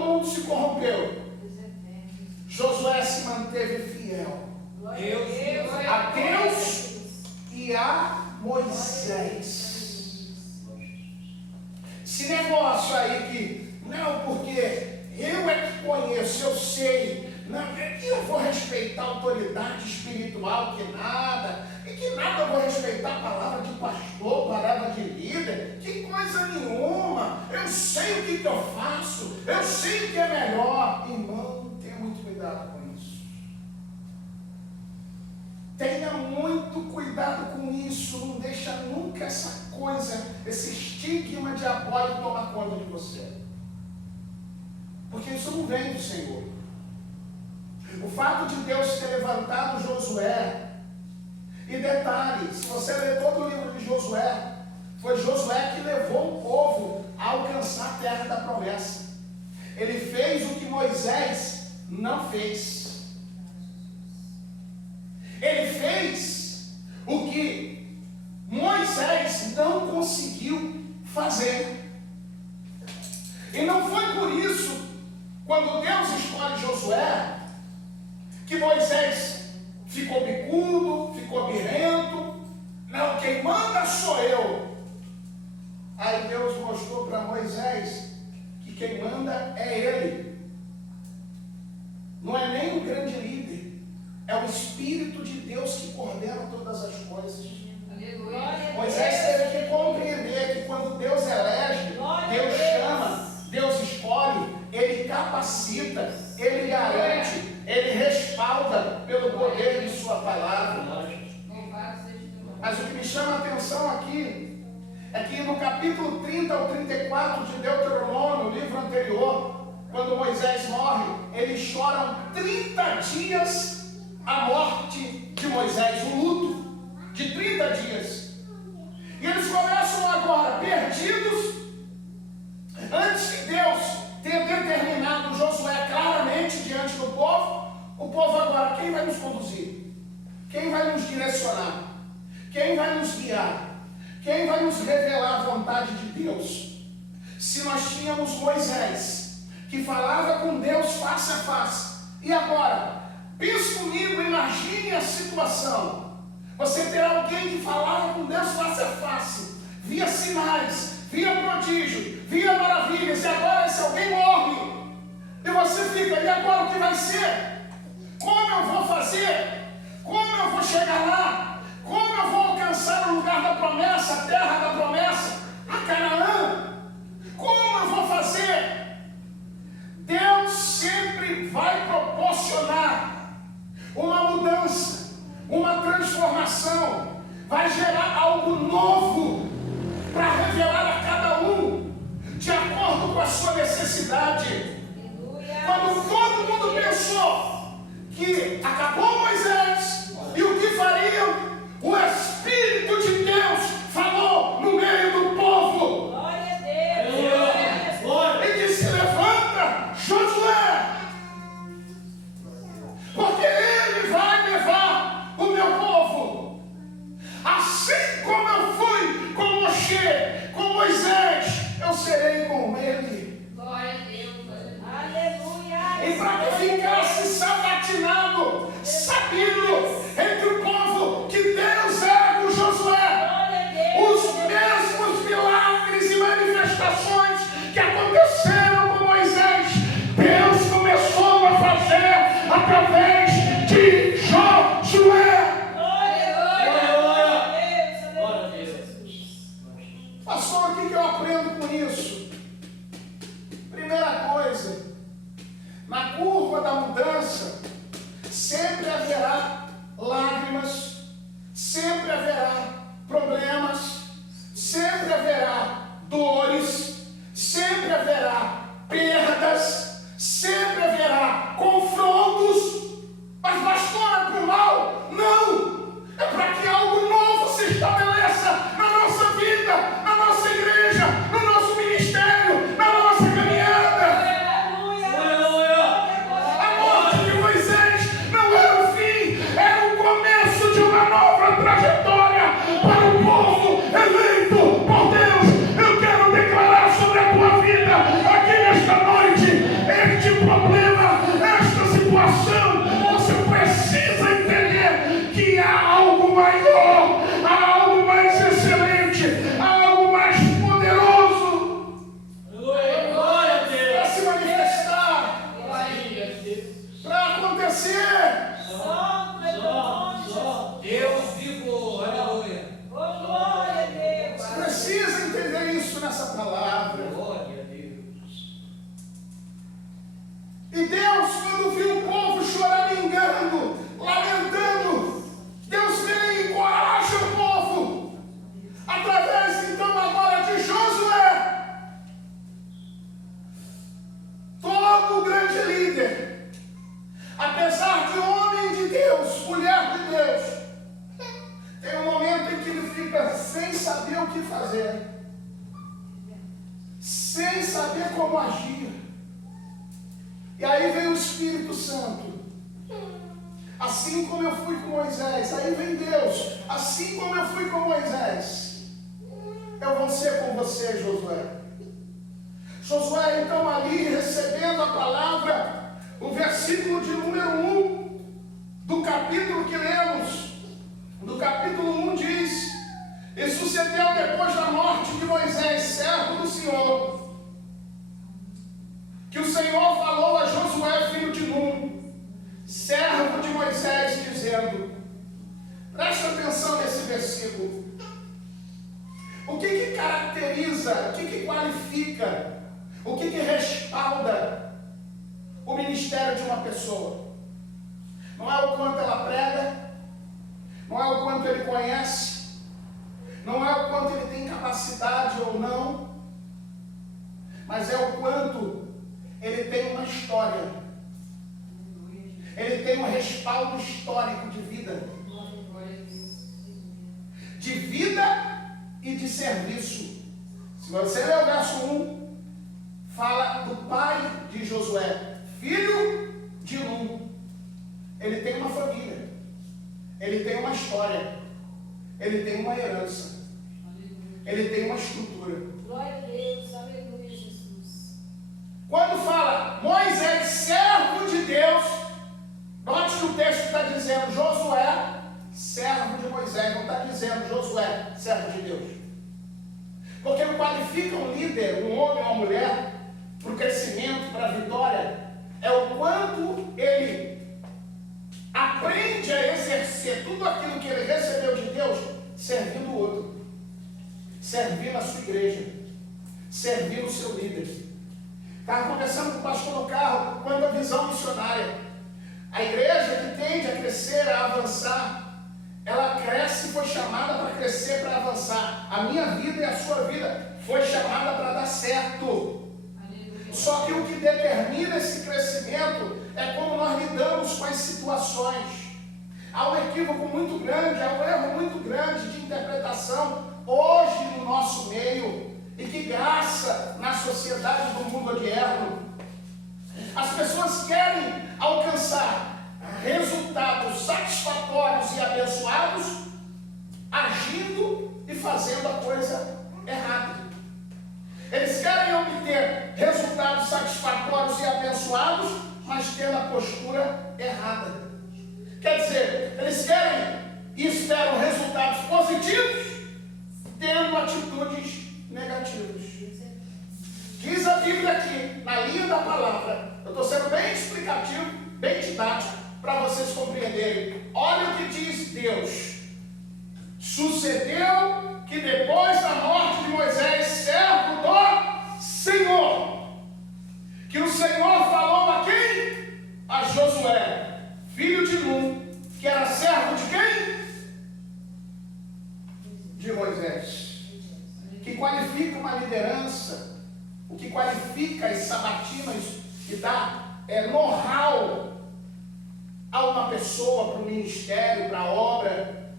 todo mundo se corrompeu, Josué se manteve fiel a Deus e a Moisés. Esse negócio aí que, não, porque eu é que conheço, eu sei, não, eu vou respeitar a autoridade espiritual, que nada eu vou respeitar a palavra de pastor, palavra de líder, que coisa nenhuma, eu sei o que eu faço, eu sei o que é melhor. Irmão, tenha muito cuidado com isso. Tenha muito cuidado com isso, não deixa nunca essa coisa, esse estigma diabólico tomar conta de você. Porque isso não vem do Senhor. O fato de Deus ter levantado Josué, e detalhe, se você ler todo o livro de Josué, foi Josué que levou o povo a alcançar a terra da promessa. Ele fez o que Moisés não fez. Ele fez o que Moisés não conseguiu fazer. E não foi por isso, quando Deus escolhe Josué, que Moisés ficou bicudo, ficou birrento. Não, quem manda sou eu. Aí Deus mostrou para Moisés que quem manda é ele. Não é nem o grande líder, é o Espírito de Deus que coordena todas as coisas. Aleluia. Moisés teve que compreender que quando Deus elege, Deus chama, Deus escolhe, Ele capacita, Ele garante, Ele respalda pelo poder de sua palavra. Mas o que me chama a atenção aqui é que no capítulo 30 ao 34 de Deuteronômio, o livro anterior, quando Moisés morre, eles choram 30 dias a morte de Moisés, um luto de 30 dias. E eles começam agora perdidos, antes de Deus ter determinado Josué claramente diante do povo. O povo agora, quem vai nos conduzir? Quem vai nos direcionar? Quem vai nos guiar? Quem vai nos revelar a vontade de Deus? Se nós tínhamos Moisés, que falava com Deus face a face, e agora, pense comigo, imagine a situação. Você terá alguém que falava com Deus face a face, via sinais, via prodígio, via maravilhas, e agora esse alguém morre. E você fica, e agora o que vai ser? Como eu vou fazer? Como eu vou chegar lá? Como eu vou alcançar o lugar da promessa, a terra da promessa, a Canaã? Como eu vou fazer? Deus sempre vai proporcionar uma mudança, uma transformação, vai gerar algo novo para revelar a cada um de acordo com a sua necessidade. Quando todo mundo pensou que acabou Moisés e o que fariam, o Espírito de Deus falou no meio do povo. Glória a Deus. E disse: levanta, Josué, porque ele vai levar o meu povo. Assim como eu fui com Moshe, com Moisés, eu serei com ele. Glória a Deus. Aleluia. E para que ficasse sabatinado, sabido entre o povo que Deus era com Josué. Os mesmos milagres e manifestações que aconteceram com Moisés, Deus começou a fazer através de Josué. Glória a Deus. Pastor, o que eu aprendo com isso? Primeira coisa, na curva da mudança, sempre haverá lágrimas, sempre haverá problemas, sempre haverá dores, sempre haverá perdas, sempre haverá confrontos. Mas pastor, é para o mal? Não! É para que algo novo se estabeleça na nossa vida, na nossa igreja, no nosso ministério, na nossa caminhada. A morte de Moisés não era o fim. mulher de Deus, tem um momento em que ele fica sem saber o que fazer, sem saber como agir. E aí vem o Espírito Santo. Assim como eu fui com Moisés, aí vem Deus. Assim como eu fui com Moisés, eu vou ser com você, Josué. Josué, então, ali recebendo a palavra, o versículo de número 1 do capítulo que lemos, do capítulo 1 diz: e sucedeu depois da morte de Moisés, servo do Senhor, que o Senhor falou a Josué, filho de Nun, servo de Moisés, dizendo, presta atenção nesse versículo, o que caracteriza, o que qualifica, o que respalda o ministério de uma pessoa? Não é o quanto ela prega, não é o quanto ele conhece, não é o quanto ele tem capacidade ou não, mas é o quanto ele tem uma história, ele tem um respaldo histórico de vida e de serviço. Se você ler o verso 1, fala do pai de Josué, filho de Nun. Ele tem uma família, ele tem uma história, ele tem uma herança, ele tem uma estrutura. Glória a Deus, aleluia, Jesus. Quando fala Moisés, servo de Deus, note que o texto está dizendo Josué, servo de Moisés, não está dizendo Josué, servo de Deus. Porque não qualifica um líder, um homem ou uma mulher, para o crescimento, para a vitória, é o quanto ele aprende a exercer tudo aquilo que ele recebeu de Deus, servindo o outro, servindo a sua igreja, servindo o seu líder. Estava conversando com o pastor no carro quanto à visão missionária. A igreja que tende a crescer, a avançar, ela cresce e foi chamada para crescer, para avançar. A minha vida e a sua vida foi chamada para dar certo. Só que o que determina esse crescimento é como nós lidamos com as situações. Há um equívoco muito grande, há um erro muito grande de interpretação hoje no nosso meio e que graça na sociedade do mundo odierno. As pessoas querem alcançar resultados satisfatórios e abençoados agindo e fazendo a coisa errada. Eles querem obter resultados satisfatórios e abençoados, mas tendo a postura errada. Quer dizer, eles querem e esperam resultados positivos, tendo atitudes negativas. Diz a Bíblia aqui, na linha da palavra, eu estou sendo bem explicativo, bem didático, para vocês compreenderem. Olha o que diz Deus. Sucedeu que depois da morte de Moisés, servo do Senhor, que o Senhor falou a quem? A Josué, filho de Nun, que era servo de quem? De Moisés. Que qualifica uma liderança, o que qualifica as sabatinas que dá know-how a uma pessoa, para o ministério, para a obra,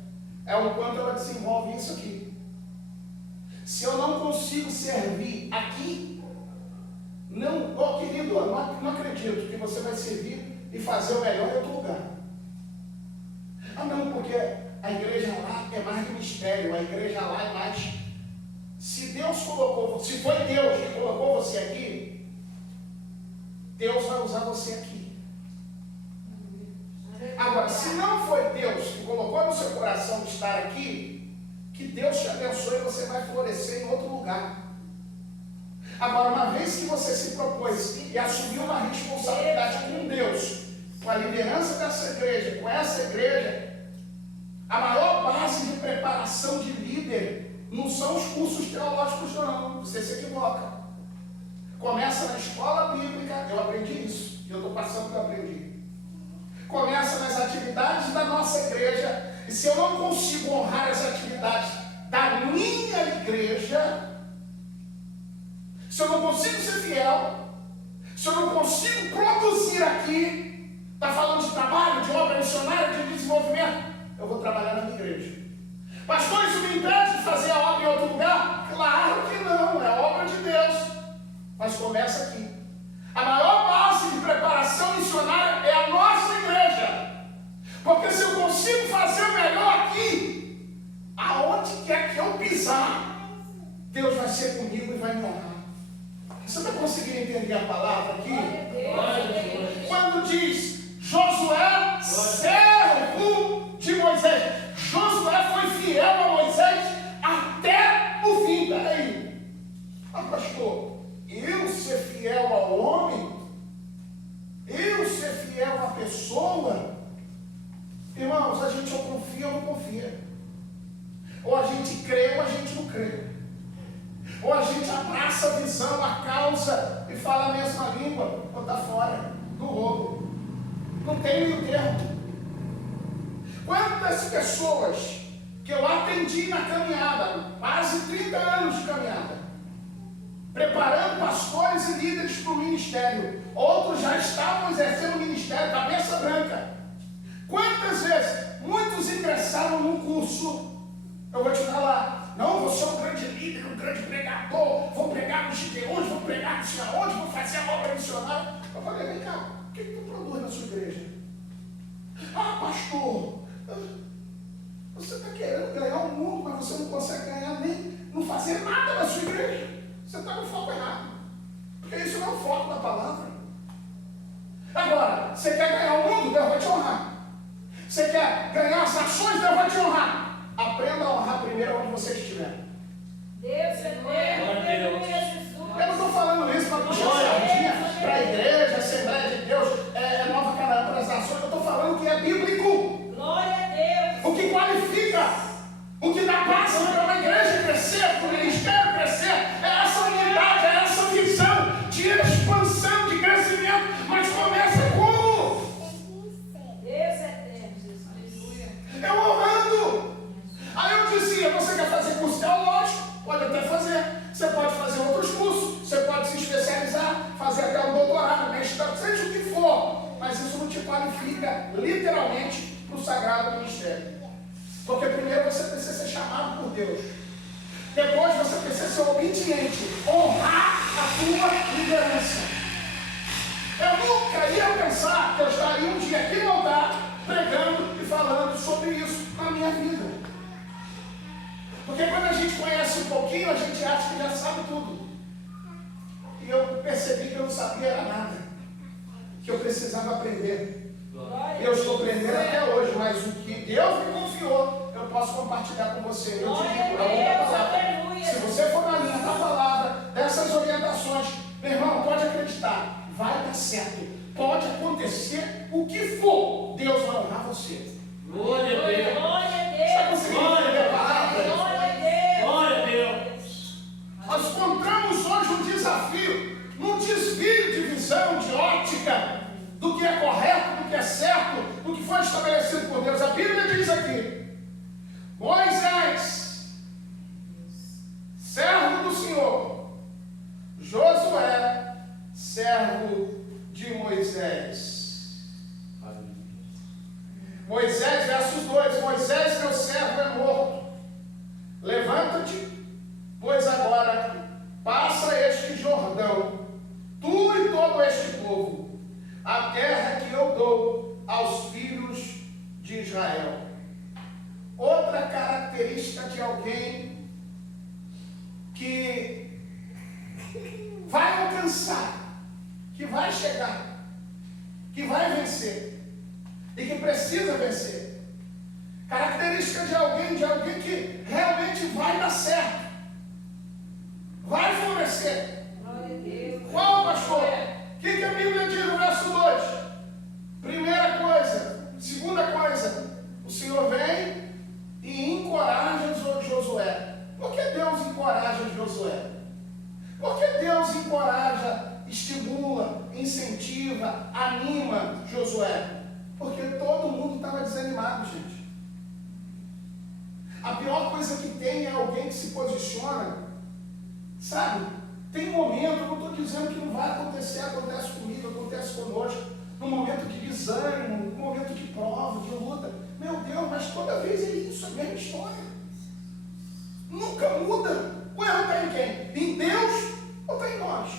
é o quanto ela desenvolve isso aqui. Se eu não consigo servir aqui, não, querido, não acredito que você vai servir e fazer o melhor em outro lugar. Ah não, porque a igreja lá é mais mistério, a igreja lá é mais... Se Deus colocou, se foi Deus que colocou você aqui, Deus vai usar você aqui. Agora, se não foi Deus que colocou no seu coração de estar aqui, que Deus te abençoe e você vai florescer em outro lugar. Agora, uma vez que você se propôs e assumiu uma responsabilidade com Deus, com a liderança dessa igreja, com essa igreja, a maior base de preparação de líder não são os cursos teológicos, não. Você se equivoca. Começa na escola bíblica, eu aprendi isso, eu estou passando o que eu aprendi. Começa nas atividades da nossa igreja, e se eu não consigo honrar as atividades da minha igreja, se eu não consigo ser fiel, se eu não consigo produzir aqui, Está falando de trabalho, de obra missionária, de desenvolvimento? Eu vou trabalhar na minha igreja. Pastor, isso me impede de fazer a obra em outro lugar? Claro que não, é obra de Deus. Mas começa aqui. A maior base de preparação missionária é a nossa igreja. Porque se eu consigo fazer o melhor aqui, aonde quer que eu pisar, Deus vai ser comigo e vai me honrar. Você está conseguindo entender a palavra aqui? Quando diz Josué, servo de Moisés. Josué foi fiel a Moisés até o fim. Peraí. Pastor, eu ser fiel ao homem? Eu ser fiel à pessoa? Irmãos, a gente ou confia ou não confia. Ou a gente crê ou a gente não crê. Ou a gente abraça a visão, a causa e fala a mesma língua, ou está fora do roubo. Não tem meio termo. Quantas pessoas que eu atendi na caminhada, quase 30 anos de caminhada, preparando pastores e líderes para o ministério, outros já estavam exercendo o ministério, cabeça branca. Quantas vezes muitos ingressaram num curso, eu vou te falar, não, vou ser um grande líder, um grande pregador, vou pregar nos Gideões, vou pregar não sei aonde, vou fazer a obra missionária. Eu falei, vem cá, o que tu produz na sua igreja? Ah, pastor, você está querendo ganhar o mundo, mas você não consegue ganhar nem, não fazer nada na sua igreja. Você está no foco errado. Porque isso não é o foco da palavra. Agora, você quer ganhar o mundo? Deus vai te honrar. Você quer ganhar as nações? Deus vai te honrar. Aprenda a honrar primeiro onde você estiver. Deus é Deus. Eu não estou falando isso para puxar sardinha para a igreja, Assembleia de Deus, Nova Canaã para as nações. Eu estou falando que é bíblico. Glória a Deus. O que qualifica, o que dá base para uma igreja crescer, para o ministério crescer, é essa unidade, é essa visão de expansão, de crescimento. Mas começa como? Deus é Deus. Aleluia. Eu honrando. Aí eu dizia, você quer fazer curso teológico? Pode até fazer. Você pode fazer outros cursos, você pode se especializar, fazer até um doutorado, mestrado, seja o que for. Mas isso não te qualifica, literalmente, para o sagrado ministério. Porque primeiro você precisa ser chamado por Deus. Depois você precisa ser obediente, honrar a tua liderança. Eu nunca ia pensar que eu estaria um dia aqui no altar, pregando e falando sobre isso na minha vida. Porque quando a gente conhece um pouquinho, a gente acha que já sabe tudo. E eu percebi que eu não sabia era nada. Que eu precisava aprender. E eu estou aprendendo até hoje, mas o que Deus me confiou, eu posso compartilhar com você. Eu te digo, se você for na linha da palavra, dessas orientações, meu irmão, pode acreditar, vai dar certo. Pode acontecer o que for, Deus vai honrar você. Glória a Deus. Glória a Deus. Está conseguindo entender a palavra? Glória a Deus. Glória a Deus. Nós encontramos hoje um desafio, num desvio de visão, de ótica, do que é correto, do que é certo, do que foi estabelecido por Deus. A Bíblia diz aqui, Moisés, servo do Senhor, Josué, servo de Moisés. Moisés, versos 2, Moisés, meu servo, é morto. Levanta-te, pois agora passa este Jordão, tu e todo este povo, a terra que eu dou aos filhos de Israel. Outra característica de alguém que vai alcançar, que vai chegar, que vai vencer e que precisa vencer. Característica de alguém que realmente vai dar certo, vai florescer. Glória a Deus. Qual, pastor? O que a Bíblia diz no verso 2? Primeira coisa. Segunda coisa, o Senhor vem e encoraja Josué. Por que Deus encoraja Josué? Por que Deus encoraja, estimula, incentiva, anima Josué? Porque todo mundo estava desanimado, gente. A pior coisa que tem é alguém que se posiciona, sabe? Tem momento, eu não estou dizendo que não vai acontecer, acontece comigo, acontece conosco, num momento de desânimo, de luta. Meu Deus, mas toda vez é isso, a mesma história. Nunca muda. O erro está em quem? Em Deus ou está em nós?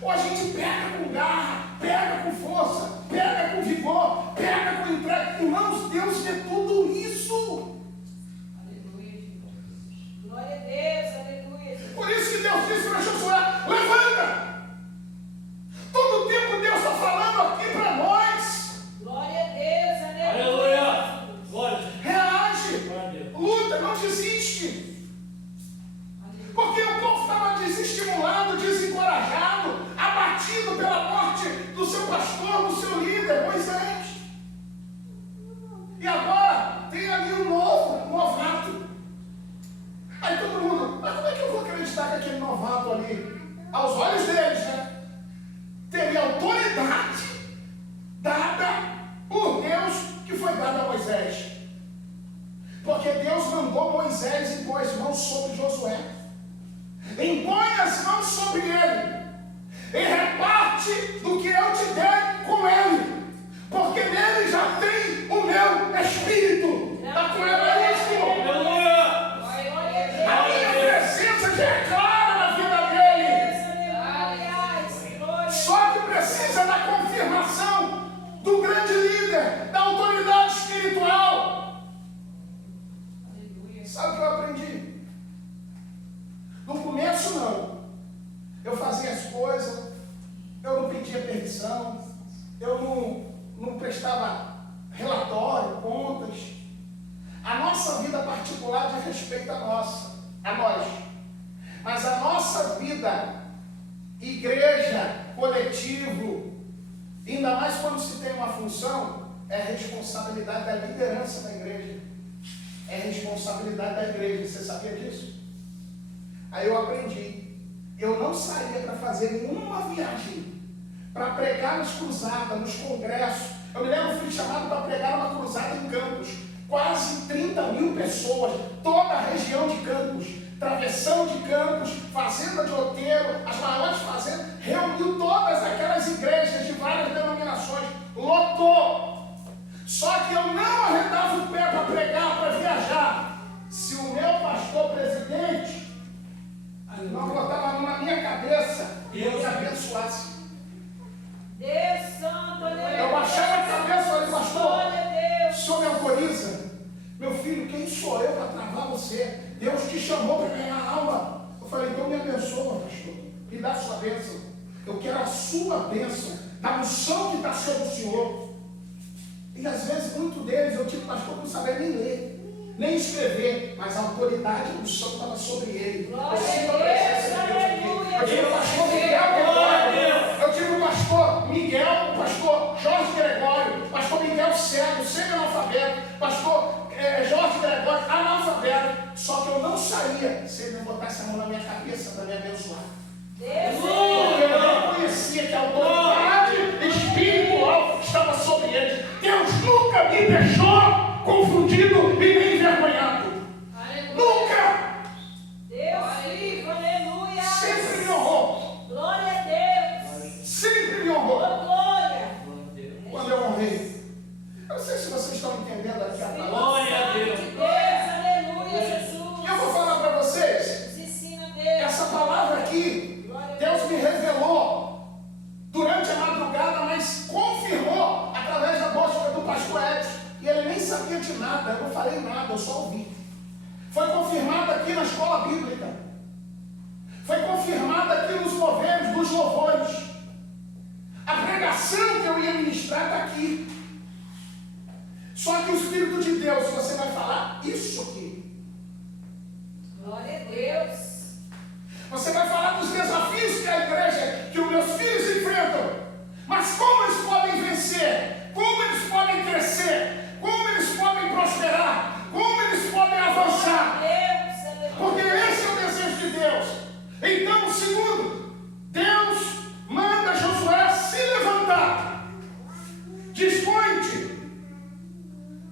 Ou a gente pega com garra, pega com força, pega com vigor, pega com entrega. Irmãos, Deus vê tudo isso. Aleluia. Glória a Deus, aleluia. Por isso que Deus disse para Josué: levanta. Todo o tempo Deus está falando aqui para nós. Glória a Deus, aleluia. Aleluia. Glória. Reage, Glória a Deus. luta, não desiste. Porque o povo estava desestimulado, desencorajado, abatido pela morte do seu pastor, do seu líder, Moisés. E agora tem ali um novato. Aí todo mundo, mas como é que eu vou acreditar que aquele novato ali, aos olhos deles, né, teria autoridade dada por Deus que foi dada a Moisés? Porque Deus mandou Moisés impor as mãos sobre Josué. Impõe as mãos sobre ele e reparte do que eu te dei com ele, porque nele já tem o meu espírito. Está com ele aí, Senhor? Aleluia. A minha presença já é clara na vida dele. Só que precisa da confirmação do grande líder, da autoridade espiritual. Sabe o que eu aprendi? No começo não. Eu fazia as coisas, eu não pedia permissão, eu não prestava relatório, contas. A nossa vida particular diz respeito a nós. Mas a nossa vida, igreja, coletivo, ainda mais quando se tem uma função, é responsabilidade da liderança da igreja. É responsabilidade da igreja. Você sabia disso? Aí eu aprendi. Eu não saía para fazer nenhuma viagem, para pregar nas cruzadas, nos congressos. Eu me lembro, fui chamado para pregar numa cruzada em Campos. Quase 30 mil pessoas, toda a região de Campos, travessão de Campos, fazenda de Outeiro, as maiores fazendas, reuniu todas aquelas igrejas de várias denominações, lotou. Só que eu não arredava o pé para pregar, para viajar, se o meu pastor presidente não botava a mão na minha cabeça e eu me abençoasse. Deus santo, aleluia. Eu baixava a cabeça e falei: pastor, Glória a Deus. o senhor me autoriza? Meu filho, quem sou eu para travar você? Deus te chamou para ganhar a alma. Eu falei: então me abençoa, pastor. Me dá a sua bênção. Eu quero a sua bênção, da unção que está sobre o senhor. E às vezes, muito deles, eu tive pastor que não sabia nem ler, nem escrever, mas a autoridade do unção estava sobre ele. Glória Eu sinto a a presença de Deus aqui. Deus, Eu tive o pastor Miguel Gregório, eu tive o pastor Miguel, o pastor Jorge Gregório, o pastor Miguel Cego, semi-analfabeto, pastor Jorge Gregório, analfabeto. Só que eu não saía se ele não botasse a mão na minha cabeça para me abençoar. Porque eu não conhecia que a autoridade espiritual estava sobre eles. Deus nunca me deixou confundido e nem envergonhado. Nunca! Deus vivo, aleluia. Sempre me honrou. Glória a Deus. Sempre me honrou. Oh, glória. Quando eu honrei. Eu não sei se vocês estão entendendo aqui a palavra. Glória a Deus. Deus, aleluia, Jesus. E eu vou falar para vocês. Nos ensina, Deus. Essa palavra aqui, Deus me revelou durante a madrugada, mas confirmou através da boca do pastor Edson. E ele nem sabia de nada, eu não falei nada, eu só ouvi. Foi confirmado aqui na escola bíblica. Foi confirmado aqui nos moveres, nos louvores. A pregação que eu ia ministrar está aqui. Só que o Espírito de Deus, você vai falar isso aqui. Glória a Deus. Você vai falar dos desafios que a igreja, que os meus filhos enfrentam. Mas como eles podem vencer? Como eles podem crescer? Como eles podem prosperar? Como eles podem avançar? Deus, aleluia. Porque esse é o desejo de Deus. Então, segundo, Deus manda Josué se levantar. Dispõe-te.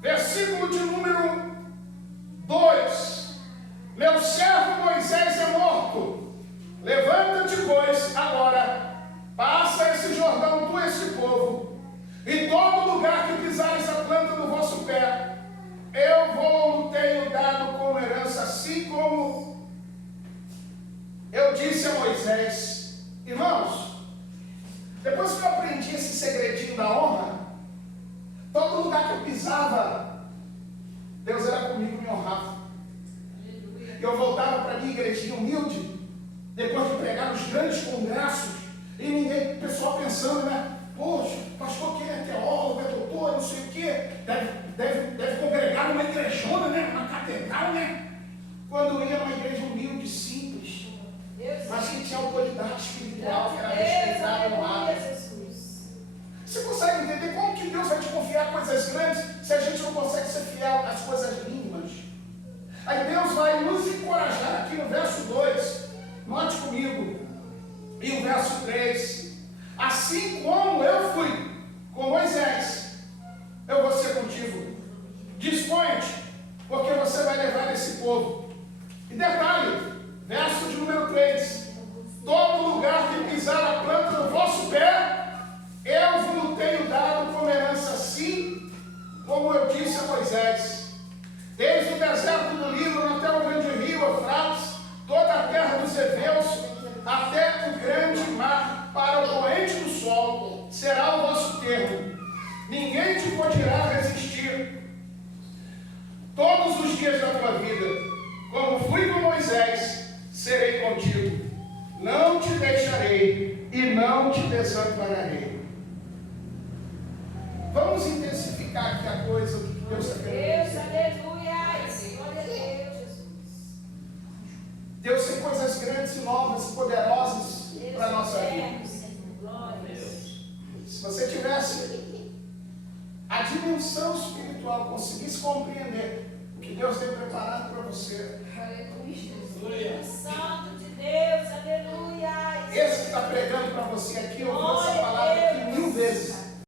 Versículo de número 2. Meu servo Moisés é morto. Levanta-te, pois, agora, passa esse Jordão, tu, esse povo, e todo lugar que pisares a planta do vosso pé, eu vou tenho dado como herança, assim como eu disse a Moisés. Irmãos, depois que eu aprendi esse segredinho da honra, todo lugar que eu pisava, Deus era comigo e me honrava. Eu voltava para a minha igrejinha humilde, depois de pregar nos grandes congressos, e ninguém, o pessoal pensando, né? Poxa, pastor que é teólogo, é doutor, não sei o quê, deve congregar numa igrejona, né? Uma catedral, né? Quando eu ia numa igreja humilde, simples, mas que tinha autoridade espiritual, que era respeitada e honrada. Você consegue entender como que Deus vai te confiar coisas grandes se a gente não consegue ser fiel às coisas mínimas? Aí Deus vai nos encorajar aqui no verso 2, note comigo, e o verso 3, assim como eu fui com Moisés, eu vou ser contigo. Dispõe-te, porque você vai levar esse povo. E detalhe, verso de número 3, todo lugar que pisar a planta do vosso pé, eu vos tenho dado como herança, assim como eu disse a Moisés. Desde o deserto do Líbano até o grande rio Eufrates, toda a terra dos heveus, até o grande mar, para o poente do sol, será o vosso termo. Ninguém te poderá resistir todos os dias da tua vida. Como fui com Moisés, serei contigo. Não te deixarei e não te desampararei. Vamos intensificar aqui a coisa, o que Deus está querendo dizer. Aleluia. Glória a Deus, Jesus. Deus tem coisas grandes e novas e poderosas para a nossa vida. Se você tivesse a dimensão espiritual, conseguisse compreender o que Deus tem preparado para você. Aleluia. Santo de Deus, aleluia. Esse que está pregando para você aqui, ouviu essa